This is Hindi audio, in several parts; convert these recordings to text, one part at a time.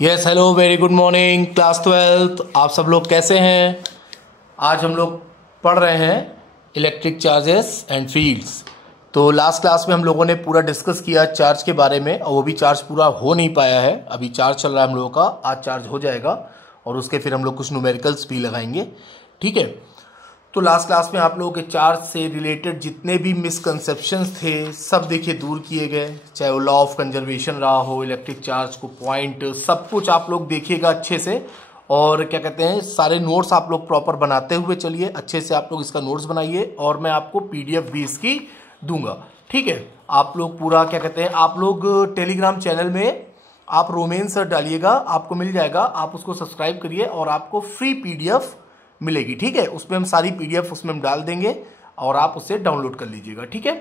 Yes hello very good morning class 12th। आप सब लोग कैसे हैं? आज हम लोग पढ़ रहे हैं इलेक्ट्रिक चार्जेस एंड फील्ड्स। तो लास्ट क्लास में हम लोगों ने पूरा डिस्कस किया चार्ज के बारे में, और वो भी चार्ज पूरा हो नहीं पाया है। अभी चार्ज चल रहा है हम लोगों का, आज चार्ज हो जाएगा और उसके फिर हम लोग कुछ न्यूमेरिकल्स भी लगाएंगे। ठीक है, तो लास्ट क्लास में आप लोगों के चार्ज से रिलेटेड जितने भी मिसकंसेप्शंस थे सब देखिए दूर किए गए, चाहे वो लॉ ऑफ कंजर्वेशन रहा हो, इलेक्ट्रिक चार्ज को पॉइंट, सब कुछ आप लोग देखिएगा अच्छे से। और क्या कहते हैं, सारे नोट्स आप लोग प्रॉपर बनाते हुए चलिए, अच्छे से आप लोग इसका नोट्स बनाइए और मैं आपको पीडीएफ भी इसकी दूंगा। ठीक है, आप लोग पूरा क्या कहते हैं, आप लोग टेलीग्राम चैनल में आप रोमेन सर डालिएगा, आपको मिल जाएगा, आप उसको सब्सक्राइब करिए और आपको फ्री पीडीएफ मिलेगी। ठीक है, उसमें हम सारी पीडीएफ उसमें हम डाल देंगे और आप उसे डाउनलोड कर लीजिएगा। ठीक है,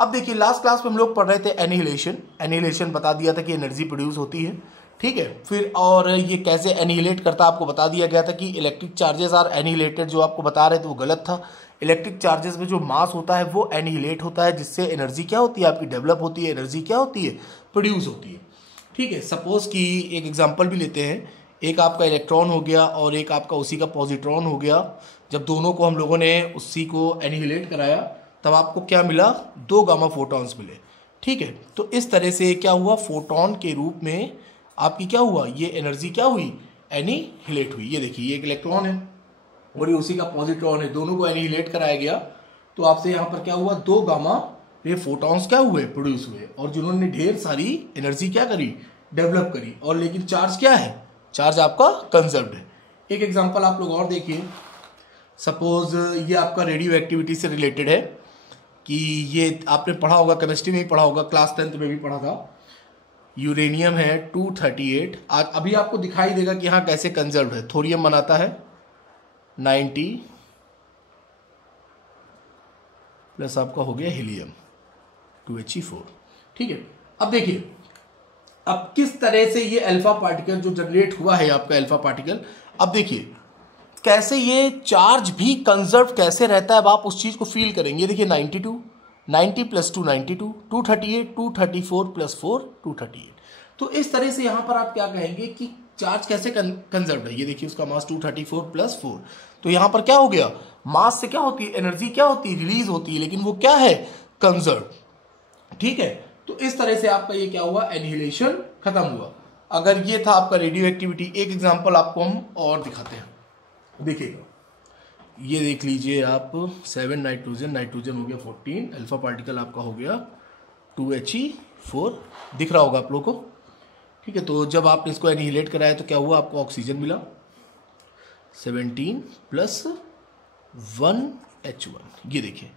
अब देखिए लास्ट क्लास में हम लोग पढ़ रहे थे एनिहिलेशन। एनिहिलेशन बता दिया था कि एनर्जी प्रोड्यूस होती है। ठीक है, फिर और ये कैसे एनिहिलेट करता आपको बता दिया गया था कि इलेक्ट्रिक चार्जेस आर एनिहिलेटेड। जो आपको बता रहे थे वो गलत था। इलेक्ट्रिक चार्जेस में जो मास होता है वो एनिहिलेट होता है, जिससे एनर्जी क्या होती है आपकी डेवलप होती है, एनर्जी क्या होती है प्रोड्यूस होती है। ठीक है, सपोज कि एक एग्जांपल भी लेते हैं, एक आपका इलेक्ट्रॉन हो गया और एक आपका उसी का पॉजिट्रॉन हो गया। जब दोनों को हम लोगों ने उसी को एनिहिलेट कराया तब आपको क्या मिला, 2 गामा फोटॉन्स मिले। ठीक है, तो इस तरह से क्या हुआ, फोटॉन के रूप में आपकी क्या हुआ, ये एनर्जी क्या हुई, एनिहिलेट हुई। ये देखिए ये एक इलेक्ट्रॉन है और ये उसी का पॉजिट्रॉन है, दोनों को एनिहिलेट कराया गया तो आपसे यहाँ पर क्या हुआ, 2 गामा ये फोटॉन्स क्या हुए, प्रोड्यूस हुए, और जिन्होंने ढेर सारी एनर्जी क्या करी, डेवलप करी। और लेकिन चार्ज क्या है, चार्ज आपका कंजर्व्ड है। एक एग्जांपल आप लोग और देखिए, सपोज ये आपका रेडियो एक्टिविटी से रिलेटेड है कि ये आपने पढ़ा होगा, केमिस्ट्री में ही पढ़ा होगा, क्लास 10th में भी पढ़ा था। यूरेनियम है 238, आज अभी आपको दिखाई देगा कि हाँ कैसे कंजर्व्ड है। थोरियम बनाता है 90 प्लस आपका हो गया हीलियम 2He4। ठीक है, अब देखिए अब किस तरह से ये अल्फा पार्टिकल जो जनरेट हुआ है आपका अल्फा पार्टिकल, अब देखिए कैसे ये चार्ज भी कंजर्व कैसे रहता है। अब आप उस चीज को फील करेंगे। देखिए 92, 90 प्लस 2 92, 238, 234 प्लस 4 238। तो इस तरह से यहां पर आप क्या कहेंगे कि चार्ज कैसे कंजर्व है। ये देखिए उसका मास 234 प्लस 4, तो यहां पर क्या हो गया, मास से क्या होती है, एनर्जी क्या होती है, रिलीज होती है, लेकिन वो क्या है, कंजर्व। ठीक है, तो इस तरह से आपका ये क्या हुआ, एनिहिलेशन खत्म हुआ। अगर ये था आपका रेडियो एक्टिविटी, एक एग्जांपल आपको हम और दिखाते हैं, देखिएगा ये देख लीजिए आप, 7 नाइट्रोजन, नाइट्रोजन हो गया 14, अल्फा पार्टिकल आपका हो गया 2He4, दिख रहा होगा आप लोगों को। ठीक है, तो जब आपने इसको एनिहिलेट कराया तो क्या हुआ, आपको ऑक्सीजन मिला 17 प्लस 1H1। ये देखिए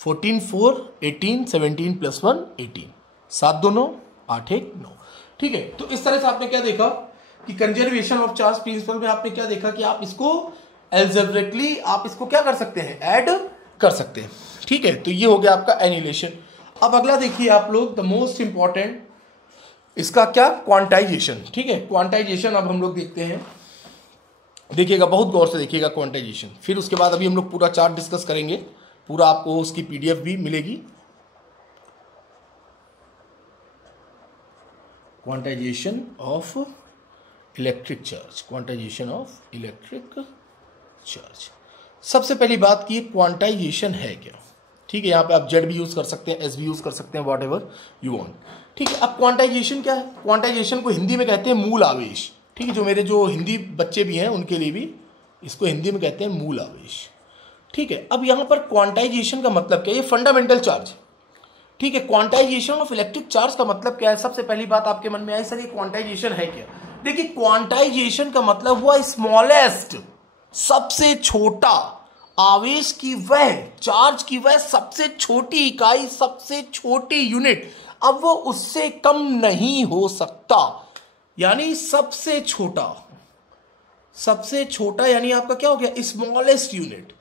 14 4 18, 17 प्लस 1 18, 7 2 9, 8 1 9। ठीक है, तो इस तरह से आपने क्या देखा कि कंजर्वेशन ऑफ चार्ज प्रिंसिपल में आपने क्या देखा कि आप इसको एल्जेब्रिकली आप इसको क्या कर सकते हैं, ऐड कर सकते हैं। ठीक है, तो ये हो गया आपका एनिहिलेशन। अब अगला देखिए आप लोग, द मोस्ट इंपॉर्टेंट इसका क्या, क्वांटाइजेशन। ठीक है, क्वांटाइजेशन अब हम लोग देखते हैं, देखिएगा बहुत गौर से देखिएगा क्वांटाइजेशन। फिर उसके बाद अभी हम लोग पूरा चार्ट डिस्कस करेंगे, पूरा आपको उसकी पीडीएफ भी मिलेगी। Quantization of electric charge, quantization of electric charge. सबसे पहली बात की क्वांटाइजेशन है क्या। ठीक है, यहाँ पे आप जेड भी यूज कर सकते हैं, एस भी यूज कर सकते हैं, वॉट एवर यू वांट। ठीक है, अब क्वांटाइजेशन क्या है, क्वांटाइजेशन को हिंदी में कहते हैं मूल आवेश। ठीक है, जो मेरे जो हिंदी बच्चे भी हैं उनके लिए भी इसको हिंदी में कहते हैं मूल आवेश। ठीक है, अब यहाँ पर क्वांटाइजेशन का मतलब क्या है, ये फंडामेंटल चार्ज। ठीक है, क्वांटाइजेशन ऑफ इलेक्ट्रिक चार्ज का मतलब क्या है, सबसे पहली बात आपके मन में आई, सर ये क्वांटाइजेशन है क्या। देखिए क्वांटाइजेशन का मतलब हुआ स्मॉलेस्ट, सबसे छोटा, आवेश की वह, चार्ज की वह सबसे छोटी इकाई, सबसे छोटी यूनिट, अब वो उससे कम नहीं हो सकता। यानी सबसे छोटा, सबसे छोटा यानी आपका क्या हो गया, स्मॉलेस्ट यूनिट,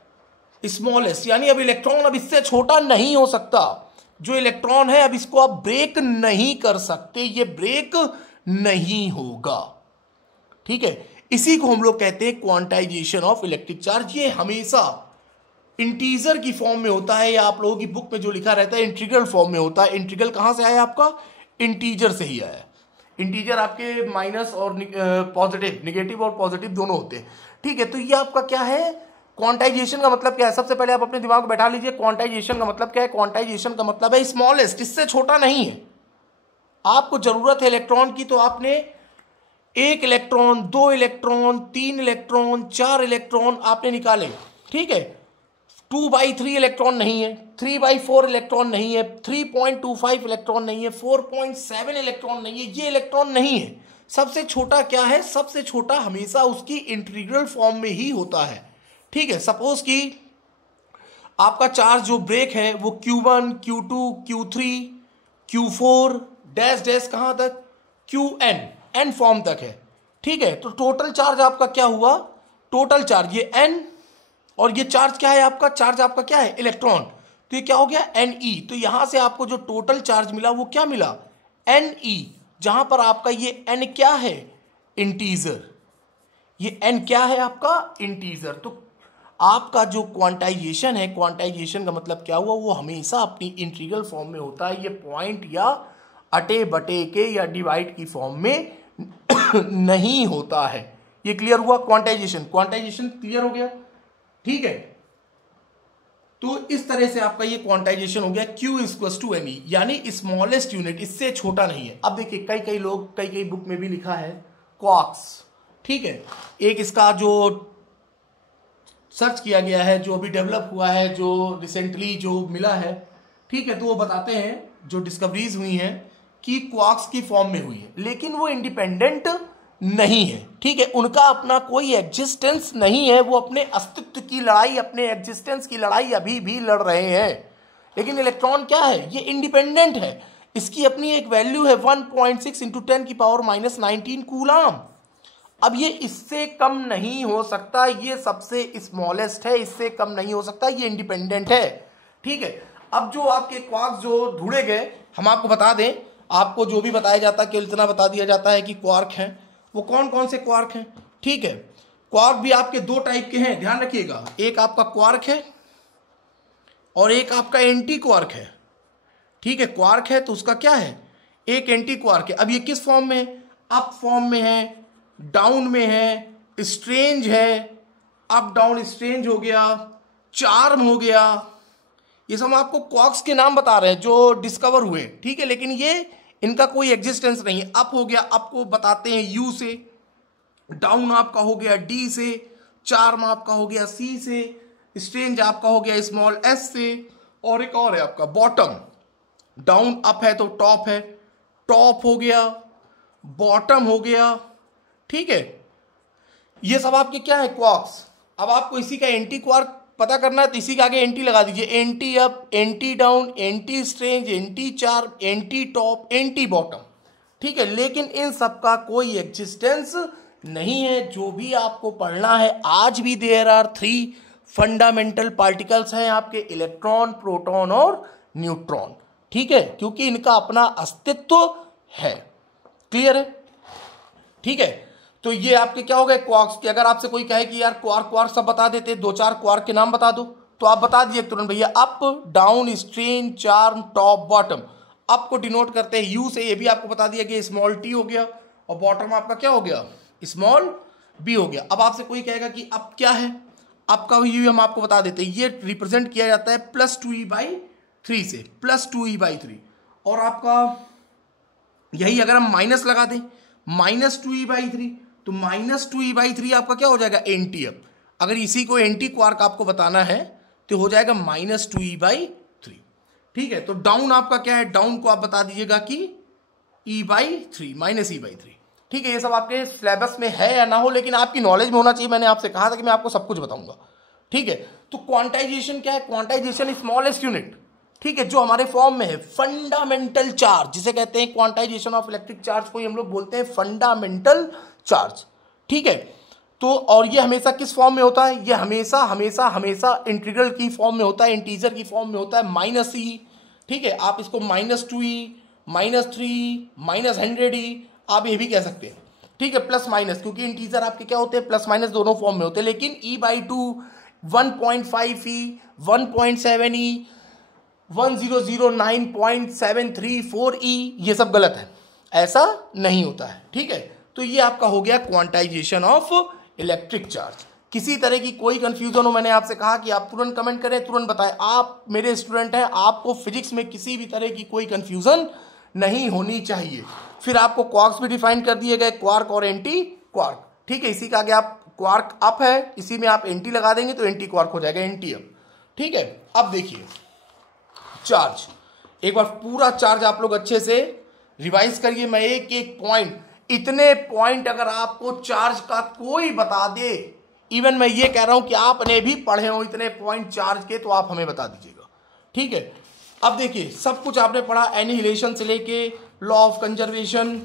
स्मॉलेस्ट यानी अब इलेक्ट्रॉन अब इससे छोटा नहीं हो सकता। जो इलेक्ट्रॉन है अब इसको आप ब्रेक नहीं कर सकते, ये ब्रेक नहीं होगा। ठीक है, इसी को हम लोग कहते हैं क्वांटाइजेशन ऑफ इलेक्ट्रिक चार्ज। ये हमेशा इंटीजर की फॉर्म में होता है, या आप लोगों की बुक में जो लिखा रहता है इंटीग्रल फॉर्म में होता है। इंटीग्रल कहां से आया आपका, इंटीजर से ही आया। इंटीजर आपके माइनस और पॉजिटिव, निगेटिव और पॉजिटिव दोनों होते हैं, ठीक है। तो ये आपका क्या है, क्वांटाइजेशन का मतलब क्या है, सबसे पहले आप अपने दिमाग में बैठा लीजिए, क्वांटाइजेशन का मतलब क्या है। क्वांटाइजेशन का मतलब है स्मॉलेस्ट, इससे छोटा नहीं है। आपको जरूरत है इलेक्ट्रॉन की, तो आपने 1 इलेक्ट्रॉन, 2 इलेक्ट्रॉन, 3 इलेक्ट्रॉन, 4 इलेक्ट्रॉन आपने निकाले, ठीक है। 2/3 इलेक्ट्रॉन नहीं है, 3/4 इलेक्ट्रॉन नहीं है, 3.25 इलेक्ट्रॉन नहीं है, 4.7 इलेक्ट्रॉन नहीं है, ये इलेक्ट्रॉन नहीं है। सबसे छोटा क्या है, सबसे छोटा हमेशा उसकी इंटीग्रल फॉर्म में ही होता है, ठीक है। सपोज कि आपका चार्ज जो ब्रेक है वो Q1, Q2, Q3, Q4 dash dash कहां तक, Qn, n फॉर्म तक है, ठीक है। तो टोटल चार्ज आपका क्या हुआ, टोटल चार्ज ये n, और ये चार्ज क्या है आपका, चार्ज आपका क्या है, इलेक्ट्रॉन, तो ये क्या हो गया Ne। तो यहां से आपको जो टोटल चार्ज मिला वो क्या मिला, Ne, जहां पर आपका ये n क्या है, इंटीजर, ये n क्या है आपका, इंटीजर। तो आपका जो क्वांटाइजेशन है, क्वांटाइजेशन का मतलब क्या हुआ, वो हमेशा अपनी इंटीग्रल फॉर्म में होता है, ये पॉइंट या अटे बटे के या डिवाइड की फॉर्म में नहीं होता है। ये क्लियर हुआ, क्वांटाइजेशन, क्वांटाइजेशन क्लियर हो गया, ठीक है। तो इस तरह से आपका ये क्वांटाइजेशन हो गया, Q = me, यानी स्मॉलेस्ट यूनिट, इससे छोटा नहीं है। अब देखिए कई कई लोग, कई कई बुक में भी लिखा है क्वार्क्स, ठीक है। एक इसका जो सर्च किया गया है, जो अभी डेवलप हुआ है, जो रिसेंटली जो मिला है, ठीक है, तो वो बताते हैं जो डिस्कवरीज हुई हैं कि क्वार्क्स की फॉर्म में हुई है, लेकिन वो इंडिपेंडेंट नहीं है, ठीक है। उनका अपना कोई एग्जिस्टेंस नहीं है, वो अपने अस्तित्व की लड़ाई, अपने एग्जिस्टेंस की लड़ाई अभी भी लड़ रहे हैं। लेकिन इलेक्ट्रॉन क्या है, ये इंडिपेंडेंट है, इसकी अपनी एक वैल्यू है 1.6 × 10⁻⁻19 कूलाम। अब ये इससे कम नहीं हो सकता, ये सबसे स्मॉलेस्ट है, इससे कम नहीं हो सकता, ये इंडिपेंडेंट है, ठीक है। अब जो आपके क्वार्क जो ढूंढे गए, हम आपको बता दें, आपको जो भी बताया जाता है केवल इतना बता दिया जाता है कि क्वार्क हैं, वो कौन कौन से क्वार्क हैं, ठीक है। क्वार्क भी आपके 2 टाइप के हैं, ध्यान रखिएगा, एक आपका क्वार्क है और एक आपका एंटी क्वार्क है, ठीक है। क्वार्क है तो उसका क्या है, एक एंटी क्वार्क है। अब ये किस फॉर्म में, अप फॉर्म में है, डाउन में है, स्ट्रेंज है, अप डाउन स्ट्रेंज हो गया, चार्म हो गया, ये सब आपको क्वार्क्स के नाम बता रहे हैं जो डिस्कवर हुए, ठीक है। लेकिन ये इनका कोई एग्जिस्टेंस नहीं है। अप हो गया, अप को बताते हैं U से, डाउन आपका हो गया D से, चार्म आपका हो गया C से, स्ट्रेंज आपका हो गया स्मॉल s से, और एक और है आपका बॉटम। डाउन अप है तो टॉप है, टॉप हो गया, बॉटम हो गया, ठीक है। ये सब आपके क्या है, क्वार्क्स। अब आपको इसी का एंटी क्वार्क पता करना है तो इसी के आगे एंटी लगा दीजिए, anti up, anti down, anti strange, anti charm, anti top, anti bottom, ठीक है। लेकिन इन सब का कोई एग्जिस्टेंस नहीं है। जो भी आपको पढ़ना है, आज भी देयर आर 3 फंडामेंटल पार्टिकल्स हैं आपके, इलेक्ट्रॉन, प्रोटॉन और न्यूट्रॉन, ठीक है, क्योंकि इनका अपना अस्तित्व है, क्लियर है, ठीक है। तो ये आपके क्या हो गए, क्वार्क्स के। अगर आपसे कोई कहे कि यार क्वार्क क्वार्क सब बता देते, 2-4 क्वार्क के नाम बता दो, तो आप बता दीजिए तुरंत भैया, up, down, strange, charm, top, bottom. Up को डिनोट करते हैं U से, ये भी आपको बता दिया कि स्मॉल t हो गया, और बॉटम आपका क्या हो गया, स्मॉल b हो गया। अब आपसे कोई कहेगा कि अप क्या है, अप का भी हम आपको बता देते हैं, ये रिप्रेजेंट किया जाता है +2e/3 से, +2e/3, और आपका यही अगर हम माइनस लगा दें, -2e/3, तो -2e/3 आपका क्या हो जाएगा, एंटी अप। अगर इसी को एंटी क्वार्क आपको बताना है तो हो जाएगा -2e/3, ठीक है। तो डाउन आपका क्या है, डाउन को आप बता दीजिएगा कि e/3, -e/3, ठीक है। ये सब आपके सिलेबस में है या ना हो, लेकिन आपकी नॉलेज में होना चाहिए। मैंने आपसे कहा था कि मैं आपको सब कुछ बताऊंगा, ठीक है। तो क्वांटाइजेशन क्या है, क्वांटाइजेशन स्मॉलेस्ट यूनिट, ठीक है, जो हमारे फॉर्म में है, फंडामेंटल चार्ज जिसे कहते हैं, क्वांटाइजेशन ऑफ इलेक्ट्रिक चार्ज को हम लोग बोलते हैं फंडामेंटल चार्ज, ठीक है। तो और ये हमेशा किस फॉर्म में होता है, ये हमेशा हमेशा हमेशा इंटीग्रल की फॉर्म में होता है, इंटीजर की फॉर्म में होता है, -e, ठीक है। आप इसको -2e, -3, -100e आप ये भी कह सकते हैं, ठीक है, प्लस माइनस, क्योंकि इंटीजर आपके क्या होते हैं, प्लस माइनस दोनों फॉर्म में होते हैं। लेकिन e/2, 1.5e, 1.7e, 1009.734e, ये सब गलत है, ऐसा नहीं होता है, ठीक है। तो ये आपका हो गया क्वांटाइजेशन ऑफ इलेक्ट्रिक चार्ज। किसी तरह की कोई कंफ्यूजन हो, मैंने आपसे कहा कि आप तुरंत कमेंट करें, तुरंत बताएं। आप मेरे स्टूडेंट हैं, आपको फिजिक्स में किसी भी तरह की कोई कंफ्यूजन नहीं होनी चाहिए। फिर आपको क्वार्क्स भी डिफाइन कर दिए गए, क्वार्क और एंटी क्वार्क, ठीक है। इसी का आगे आप क्वार्क अप है, इसी में आप एंटी लगा देंगे तो एंटी क्वार्क हो जाएगा, एंटी अप, ठीक है। अब देखिए चार्ज, एक बार पूरा चार्ज आप लोग अच्छे से रिवाइज करिए। मैं एक एक पॉइंट, इतने पॉइंट अगर आपको चार्ज का कोई बता दे, इवन मैं ये कह रहा हूं कि आपने भी पढ़े हो इतने पॉइंट चार्ज के, तो आप हमें बता दीजिएगा, ठीक है। अब देखिए सब कुछ आपने पढ़ा, एनिहिलेशन से लेके law of conservation,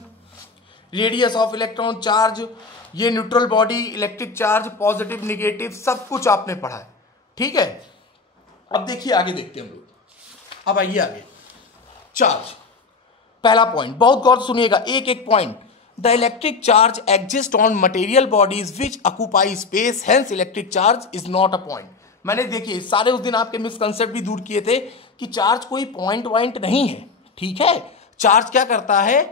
radius of electron charge, ये neutral body, electric charge, positive negative, सब कुछ आपने पढ़ा है, ठीक है। अब देखिए आगे देखते हैं हम लोग। अब आइए आगे, चार्ज पहला पॉइंट, बहुत गौर सुनिएगा, एक एक point. The electric charge exist on material bodies which occupy space, hence electric charge is not a point. मैंने देखिए सारे उस दिन आपके मिसकंसेप्ट भी दूर किए थे कि चार्ज कोई पॉइंट वाइंट नहीं है, ठीक है। चार्ज क्या करता है,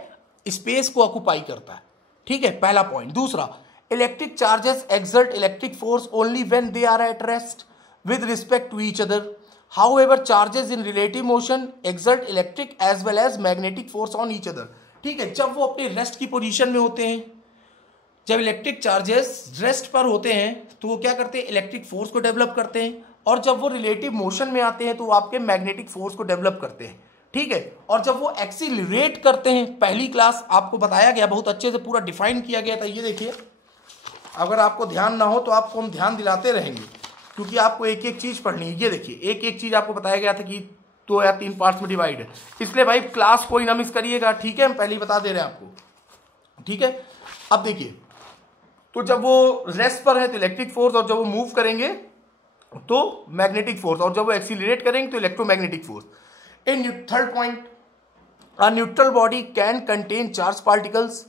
स्पेस को ऑक्यूपाई करता है, ठीक है, पहला पॉइंट। दूसरा, electric charges exert electric force only when they are at rest with respect to each other. However, charges in relative motion exert electric as well as magnetic force on each other, ठीक है। जब वो अपने रेस्ट की पोजीशन में होते हैं, जब इलेक्ट्रिक चार्जेस रेस्ट पर होते हैं तो वो क्या करते हैं, इलेक्ट्रिक फोर्स को डेवलप करते हैं, और जब वो रिलेटिव मोशन में आते हैं तो वो आपके मैग्नेटिक फोर्स को डेवलप करते हैं, ठीक है। और जब वो एक्सीलरेट करते हैं, पहली क्लास आपको बताया गया, बहुत अच्छे से पूरा डिफाइन किया गया था। ये देखिए, अगर आपको ध्यान ना हो तो आपको हम ध्यान दिलाते रहेंगे, क्योंकि आपको एक एक चीज पढ़नी है। ये देखिए एक एक चीज आपको बताया गया था कि 2 या 3 पार्ट्स में डिवाइड है, इसलिए भाई क्लास कोई ना मिस करिएगा, ठीक है। हम पहले ही बता दे रहे हैं आपको, ठीक है। अब देखिए, तो जब वो रेस्ट पर है तो इलेक्ट्रिक फोर्स, और जब वो मूव करेंगे तो मैग्नेटिक फोर्स, और जब वो एक्सीलरेट करेंगे तो electromagnetic force. In third point, a neutral body can contain charge particles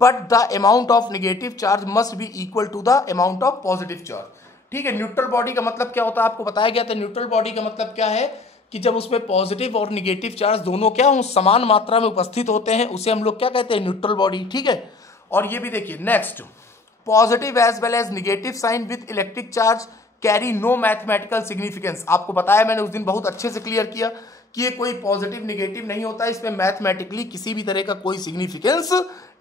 but the amount of negative charge must be equal to the amount of positive charge, ठीक है। न्यूट्रल बॉडी का मतलब क्या होता है आपको बताया गया था। न्यूट्रल बॉडी का मतलब क्या है कि जब उसमें पॉजिटिव और निगेटिव चार्ज दोनों क्या हो, समान मात्रा में उपस्थित होते हैं, उसे हम लोग क्या कहते हैं, न्यूट्रल बॉडी, ठीक है। और ये भी देखिए next, positive as well as negative sign with electric charge carry no mathematical significance. आपको बताया मैंने उस दिन, बहुत अच्छे से क्लियर किया कि ये कोई पॉजिटिव निगेटिव नहीं होता, इसमें मैथमेटिकली किसी भी तरह का कोई सिग्निफिकेंस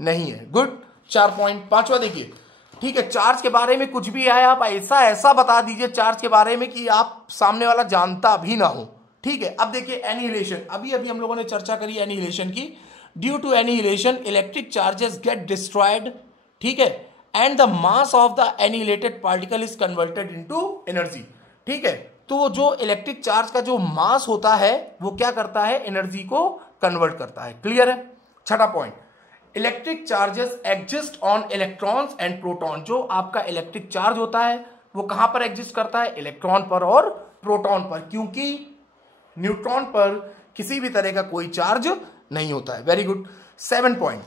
नहीं है। Good, 4 point. पांचवा देखिए, ठीक है, चार्ज के बारे में कुछ भी आए आप ऐसा ऐसा बता दीजिए चार्ज के बारे में कि आप सामने वाला जानता भी ना हो, ठीक है। अब देखिए एनिहिलेशन, अभी अभी हम लोगों ने चर्चा करी एनिहिलेशन की। Due to annihilation electric charges get destroyed, ठीक है, and the mass of the annihilated particle is converted into energy, ठीक है। तो जो इलेक्ट्रिक चार्ज का जो मास होता है वो क्या करता है, एनर्जी को कन्वर्ट करता है, क्लियर है। छठा point, electric charges exist on electrons and proton. जो आपका इलेक्ट्रिक चार्ज होता है वो कहां पर एग्जिस्ट करता है, इलेक्ट्रॉन पर और प्रोटॉन पर, क्योंकि न्यूट्रॉन पर किसी भी तरह का कोई चार्ज नहीं होता है। Very good. 7 point,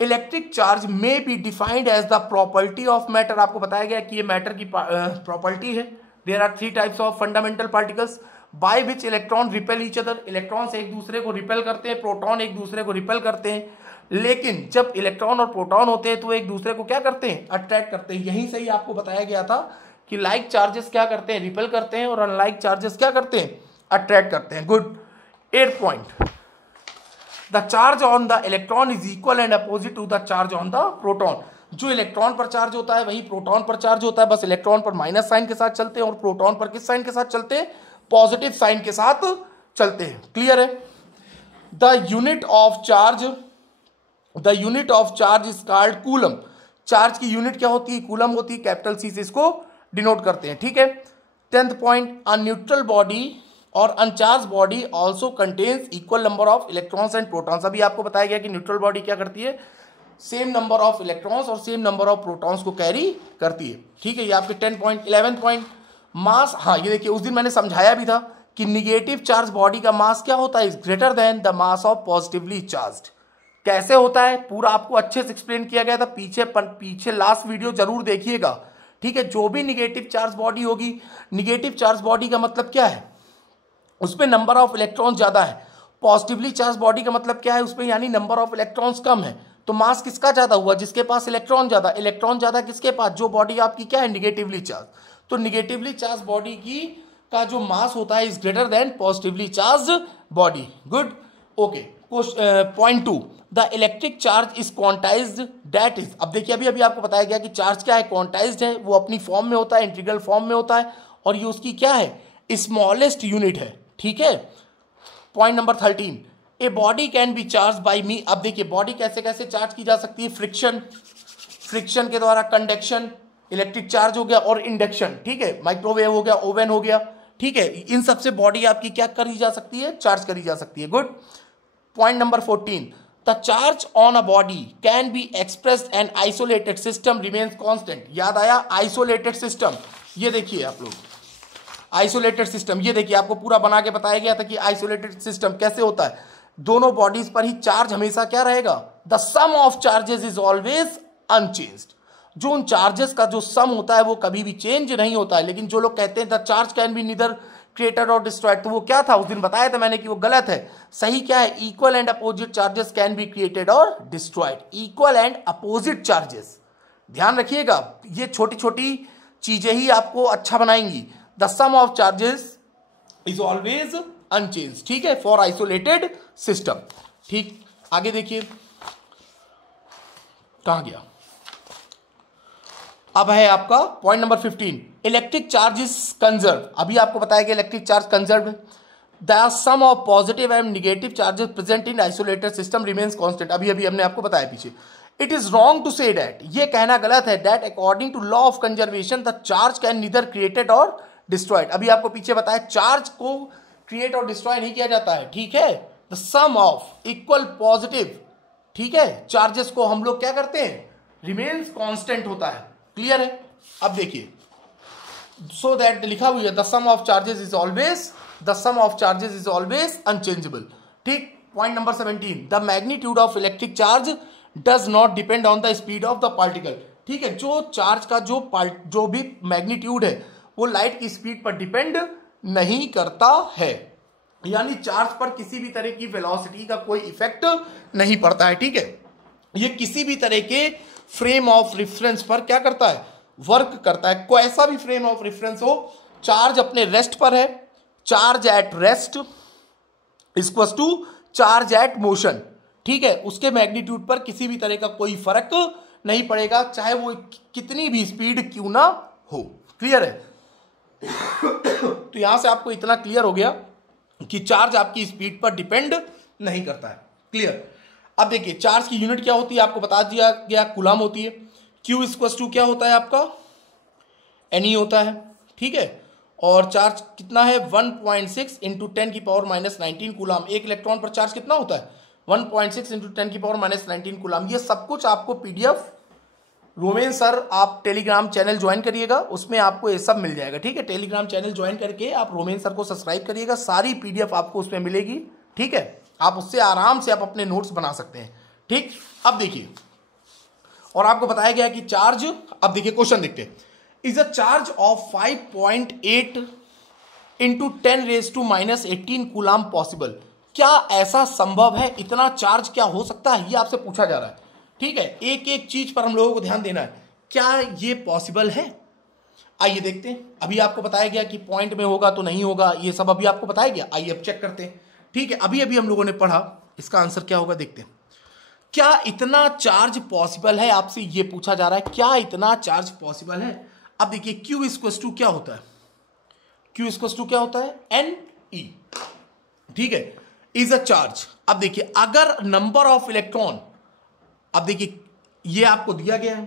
electric charge may be defined as the property of matter. आपको बताया गया कि ये मैटर की प्रॉपर्टी है। There are 3 types of fundamental particles by which electron repel each other. Electron से एक दूसरे को रिपेल करते हैं, प्रोटॉन एक दूसरे को रिपेल करते हैं, लेकिन जब इलेक्ट्रॉन और प्रोटॉन होते हैं तो एक दूसरे को क्या करते हैं, अट्रैक्ट करते हैं। यहीं से ही आपको बताया गया था कि लाइक चार्जेस क्या करते हैं, रिपेल करते हैं, और अनलाइक चार्जेस क्या करते हैं, अट्रैक्ट करते हैं। Good. 8 point, the charge on the electron is equal and opposite to the charge on the proton. जो इलेक्ट्रॉन पर चार्ज होता है वही प्रोटॉन पर चार्ज होता है, बस इलेक्ट्रॉन पर माइनस साइन के साथ चलते हैं और प्रोटॉन पर किस साइन के साथ चलते हैं, पॉजिटिव साइन के साथ चलते हैं, क्लियर है। The unit of charge, the unit of charge is called coulomb. Charge की यूनिट क्या होती है, कूलम होती है, कैपिटल सी से इसको डिनोट करते हैं, ठीक है। 10th point, a neutral body और uncharged body also contains equal number of electrons and protons. अभी आपको बताया गया कि न्यूट्रल बॉडी क्या करती है, सेम नंबर ऑफ इलेक्ट्रॉन्स और सेम नंबर ऑफ प्रोटॉन्स को कैरी करती है, ठीक है। ये आपके 10 पॉइंट। 11 पॉइंट, मास। हाँ ये देखिए उस दिन मैंने समझाया भी था कि निगेटिव चार्ज बॉडी का मास क्या होता है, is greater than the mass of positively charged. कैसे होता है पूरा आपको अच्छे से एक्सप्लेन किया गया था, पीछे लास्ट वीडियो जरूर देखिएगा, ठीक है। जो भी निगेटिव चार्ज बॉडी होगी, निगेटिव चार्ज बॉडी का मतलब क्या है, उसमें नंबर ऑफ इलेक्ट्रॉन ज्यादा है, पॉजिटिवली चार्ज बॉडी का मतलब क्या है, उसमें यानी नंबर ऑफ इलेक्ट्रॉन्स कम है, तो मास किसका ज्यादा हुआ, जिसके पास इलेक्ट्रॉन ज्यादा। इलेक्ट्रॉन ज्यादा किसके पास, जो बॉडी आपकी क्या है, निगेटिवली चार्ज। तो निगेटिवली चार्ज बॉडी की का जो मास होता है is greater than positively charge body. Good, okay. Point 2, the electric charge is quantized, that is, अब देखिए अभी आपको बताया गया कि चार्ज क्या है, क्वांटाइज्ड है, वो अपनी फॉर्म में होता है, इंटीग्रल फॉर्म में होता है, और ये उसकी क्या है, स्मॉलेस्ट यूनिट है। ठीक है। Point number 13, a body can be charge by me. अब देखिए बॉडी कैसे कैसे चार्ज की जा सकती है, फ्रिक्शन, फ्रिक्शन के द्वारा, कंडक्शन, इलेक्ट्रिक चार्ज हो गया, और इंडक्शन। ठीक है, माइक्रोवेव हो गया, ओवन हो गया। ठीक है, इन सबसे बॉडी आपकी क्या करी जा सकती है, चार्ज करी जा सकती है। Good. Point number 14, the charge on a body can be expressed and isolated system remains constant. याद आया, आइसोलेटेड सिस्टम, ये देखिए आप लोग, आइसोलेटेड सिस्टम, ये देखिए आपको पूरा बना के बताया गया था कि आइसोलेटेड सिस्टम कैसे होता है। दोनों बॉडीज पर ही चार्ज हमेशा क्या रहेगा, the sum of charges is always unchanged. जो उन चार्जेस का जो सम होता है वो कभी भी चेंज नहीं होता है। लेकिन जो लोग कहते हैं the charge can be neither created और डिस्ट्रॉयड, तो वो क्या था, उस दिन बताया था मैंने कि वो गलत है। सही क्या है, equal and opposite charges can be created और destroyed. Equal and opposite charges, ध्यान रखिएगा, ये छोटी छोटी चीजें ही आपको अच्छा बनाएंगी। The sum of charges is always unchange. ठीक है, फॉर आइसोलेटेड सिस्टम। ठीक, आगे देखिए कहां गया, अब है आपका point number 15, electric charge is conserve. अभी आपको बताया गया इलेक्ट्रिक चार्ज कंजर्व है। The sum of positive and negative charges present in isolated system remains constant. अभी हमने आपको बताया पीछे। It is wrong to say that, ये कहना गलत है, that according to law of conservation the charge can neither created और डिस्ट्रॉयड। अभी आपको पीछे बताया चार्ज को क्रिएट और डिस्ट्रॉय नहीं किया जाता है। ठीक है, the sum of equal positive, ठीक है, चार्जेस को हम लोग क्या करते हैं, रिमेन्स कांस्टेंट होता है। क्लियर है। अब देखिए, सो दैट लिखा हुआ है the sum of charges is always, the sum of charges is always unchangeable. ठीक। Point number 17, the magnitude of electric charge does not depend on the speed of the particle. ठीक है, जो चार्ज का जो भी मैग्नीट्यूड है वो लाइट की स्पीड पर डिपेंड नहीं करता है, यानी चार्ज पर किसी भी तरह की वेलोसिटी का कोई इफेक्ट नहीं पड़ता है। ठीक है, ये किसी भी तरह के फ्रेम ऑफ रेफरेंस पर क्या करता है, वर्क करता है। कोई ऐसा भी फ्रेम ऑफ रेफरेंस हो, चार्ज अपने रेस्ट पर है, charge at rest equals to charge at motion. ठीक है, उसके मैग्नीट्यूड पर किसी भी तरह का कोई फर्क नहीं पड़ेगा, चाहे वो कितनी भी स्पीड क्यों ना हो। क्लियर है। तो यहां से आपको इतना क्लियर हो गया कि चार्ज आपकी स्पीड पर डिपेंड नहीं करता है। क्लियर। अब देखिए चार्ज की यूनिट क्या होती है, आपको बता दिया गया, कूलम होती है। Q इक्वल्स टू क्या होता है आपका, Ne होता है। ठीक है, और चार्ज कितना है 1.6 इंटू 10 की पावर माइनस 19 कूलम। एक इलेक्ट्रॉन पर चार्ज कितना होता है 1.6 इंटू 10 की पावर माइनस 19 कूलम। ये सब कुछ आपको पीडीएफ रोमेन सर, आप टेलीग्राम चैनल ज्वाइन करिएगा, उसमें आपको ये सब मिल जाएगा। ठीक है, टेलीग्राम चैनल ज्वाइन करके आप रोमेन सर को सब्सक्राइब करिएगा, सारी पीडीएफ आपको उसमें मिलेगी। ठीक है, आप उससे आराम से आप अपने नोट्स बना सकते हैं। ठीक, अब देखिए, और आपको बताया गया कि चार्ज, अब देखिए क्वेश्चन देखते हैं, is a charge of 5.8 into 10 raise to minus 18 coulomb possible. क्या ऐसा संभव है, इतना चार्ज क्या हो सकता है, ये आपसे पूछा जा रहा है। ठीक है, एक एक चीज पर हम लोगों को ध्यान देना है, क्या ये पॉसिबल है। आइए देखते हैं। अभी आपको बताया गया कि पॉइंट में होगा तो नहीं होगा, ये सब अभी आपको बताया गया। आइए अब चेक करते हैं। ठीक है, अभी अभी हम लोगों ने पढ़ा, इसका आंसर क्या होगा देखते हैं। क्या इतना चार्ज पॉसिबल है, आपसे ये पूछा जा रहा है, क्या इतना चार्ज पॉसिबल है। अब देखिए Q इक्वल्स टू क्या होता है, Q इक्वल्स टू क्या होता है Ne। ठीक है, इज अ चार्ज। अब देखिए अगर नंबर ऑफ इलेक्ट्रॉन, अब देखिए ये आपको दिया गया है।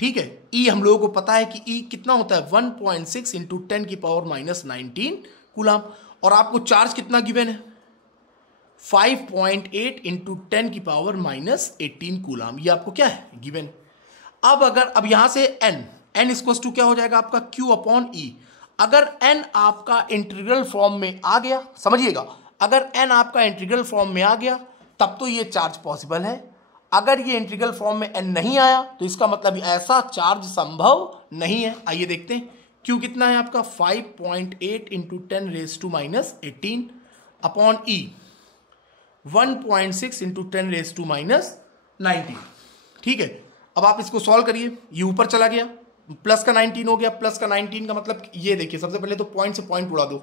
ठीक है, E हम लोगों को पता है कि E कितना होता है 1.6 इंटू 10 की पावर माइनस 19 कूलम, और आपको चार्ज कितना गिवन है 5.8 इंटू 10 की पावर माइनस 18 कूलम, ये आपको क्या है गिवन। अब यहां से n इक्वल्स टू क्या हो जाएगा आपका Q अपॉन E। अगर n आपका इंटीग्रल फॉर्म में आ गया, समझिएगा, अगर n आपका इंटीग्रल फॉर्म में आ गया तब तो ये चार्ज पॉसिबल है। अगर ये इंटीग्रल फॉर्म में n नहीं आया तो इसका मतलब ऐसा चार्ज संभव नहीं है। आइए देखते हैं, Q कितना है आपका 5.8 into 10 raise to minus 18 upon E। 1.6 into 10 raise to minus 19। ठीक है, अब आप इसको सॉल्व करिए, ये ऊपर चला गया, प्लस का 19 हो गया, प्लस का 19 का मतलब ये देखिए, सबसे पहले तो पॉइंट से पॉइंट उड़ा दो।